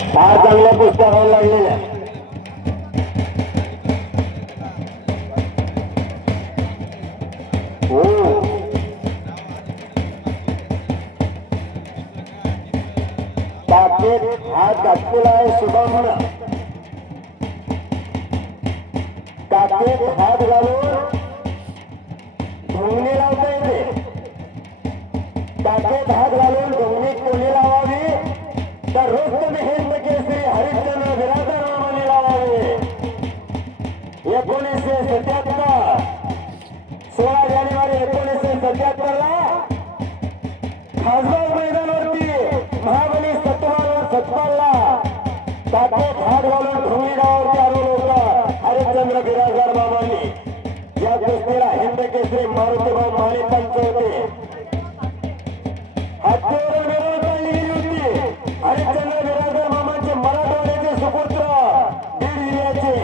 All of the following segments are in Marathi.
फार चांगल्या पुस्तकाला लागलेल्या हो बाकेत हात दाखवला आहे शुभमनं काकेत हात घालून ढोंगणी लावता येते काकेत हात घालून ढोंगणी कोणी लावावी तर रोज हिंद केसरी हरिश्चंद्र बिरादर नावाने लावावे 1977 16 जानेवारी 1977 ला खासबाग मैदानावरती महाबली सतपालला काकेत हात घालून ढोंगणी गावावरती आलेलो होता हरिश्चंद्र बिरादर मामांनी या कुस्तीला हिंद केसरी मारुतीभाऊ माने पंच होते हत्तीवर मिरवणूक काढली गेली होती हरिश्चंद्र बिरादर मामांचे मराठवाड्याचे सुपुत्र बीड जिल्ह्याचे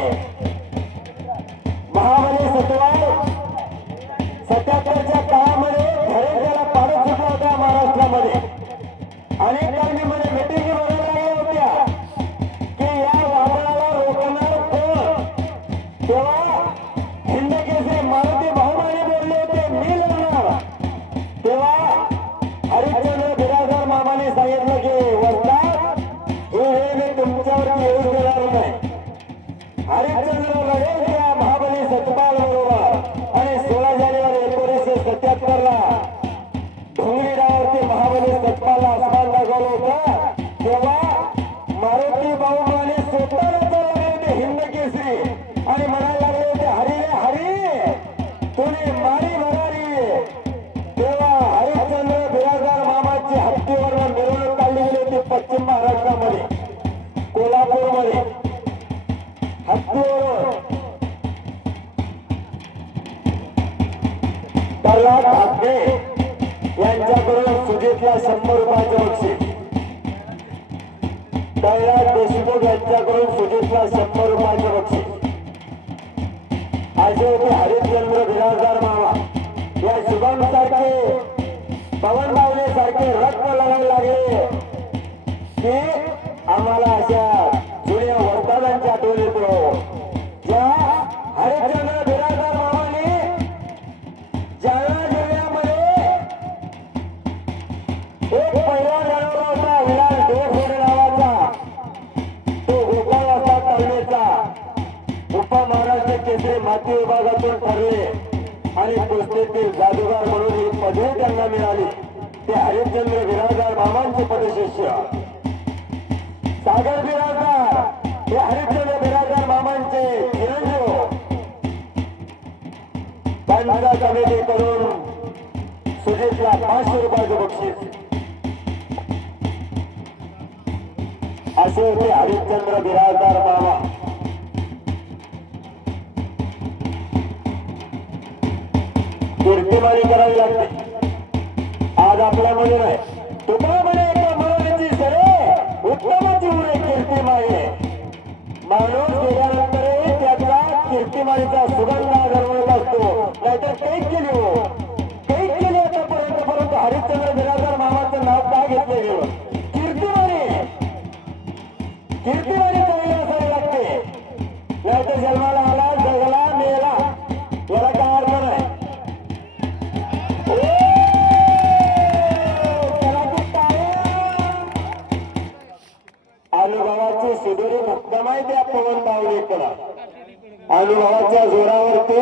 महाबली सतवाल 77च्या काळामध्ये घरेच्याला पाडत सुटला होता महाराष्ट्रामध्ये अनेक कारणांमध्ये मिटिंग बोलायला लागल्या होत्या की या वादळाला रोखणार कोण तेव्हा हिंद केसरी मारुती भाऊ माने बोलले होते मी लढणार तेव्हा हरिश्चंद्र बिरादर मामाने सांगितलं की वस्ताद हे मी तुमच्यावरती येऊ देणार नाही हरिश्चंद्र लढेल त्या महाबली सतपाल बरोबर आणि 16 जानेवारी 1977 ला ढोंगरी गावावरती महाबली सतपालला आसमान दाखवलं होतं तेव्हा मारुती भाऊ माने स्वतःला चालले होते हिंद केसरी आणि म्हणायला लागले होते हरी रे हरी तुम्ही मारी भरारी तेव्हा हरिश्चंद्र बिरादर मामाची हत्तीवरून मिरवणूक काढली गेली होती पश्चिम महाराष्ट्रामध्ये कोल्हापूरमध्ये हत्तीवरून प्रल्हाद ठाकरे यांच्याकडून सुजितला 100 रुपयाचे बक्षीस प्रल्हाद देशमुख यांच्याकडून सुजितला 100 रुपयाचे बक्षीस असे होते हरिश्चंद्र बिरादर मामा या शुभम सारखे पवन बावले सारखे रक्त लागायला लागले की आम्हाला अशा जुन्या वरदानांची आठवण येतो ज्या हरिश्चंद्र बिरादर मामाने जालना जिल्ह्यामध्ये एक पहिला जाणवला होता विलास डोरखोडे नावाचा तो गोपाळ असा तालमीचा उपमहाराष्ट्र केसरी माती विभागातून ठरले आणि कुस्तीतील जादूगार म्हणून ही पदवी त्यांना मिळाली ते हरिश्चंद्र बिरादर मामांचे पदशिष्य सागर बिरादर हे हरिश्चंद्र बिरादर मामांचे चिरंजीव पंचा कमिटी करून सुजितला 500 रुपयाचे बक्षीस असे होते हरिश्चंद्र बिरादर मामा कीर्तिमानी करावी लागते आज आपल्यामध्ये नाही तुम्हाला म्हणे एका मराठीची सरे उत्तमाची उणे कीर्तिमाने माणूस गेल्यानंतरही त्याचा कीर्तिमानीचा सुगंध दरवळत असतो नाहीतर कैद केली हो कैद केली आतापर्यंत परंतु हरिश्चंद्र बिरादर मामाचं नाव का घेतलं गेलं कीर्तिमानी कीर्तिमानी चांगली असावी लागते नाहीतर जन्माला आला जगला मेला याला काय अर्थ नाही अनुभवाची सुदूरी भक्कम आहे त्या पवन बावलेकडं अनुभवाच्या जोरावरती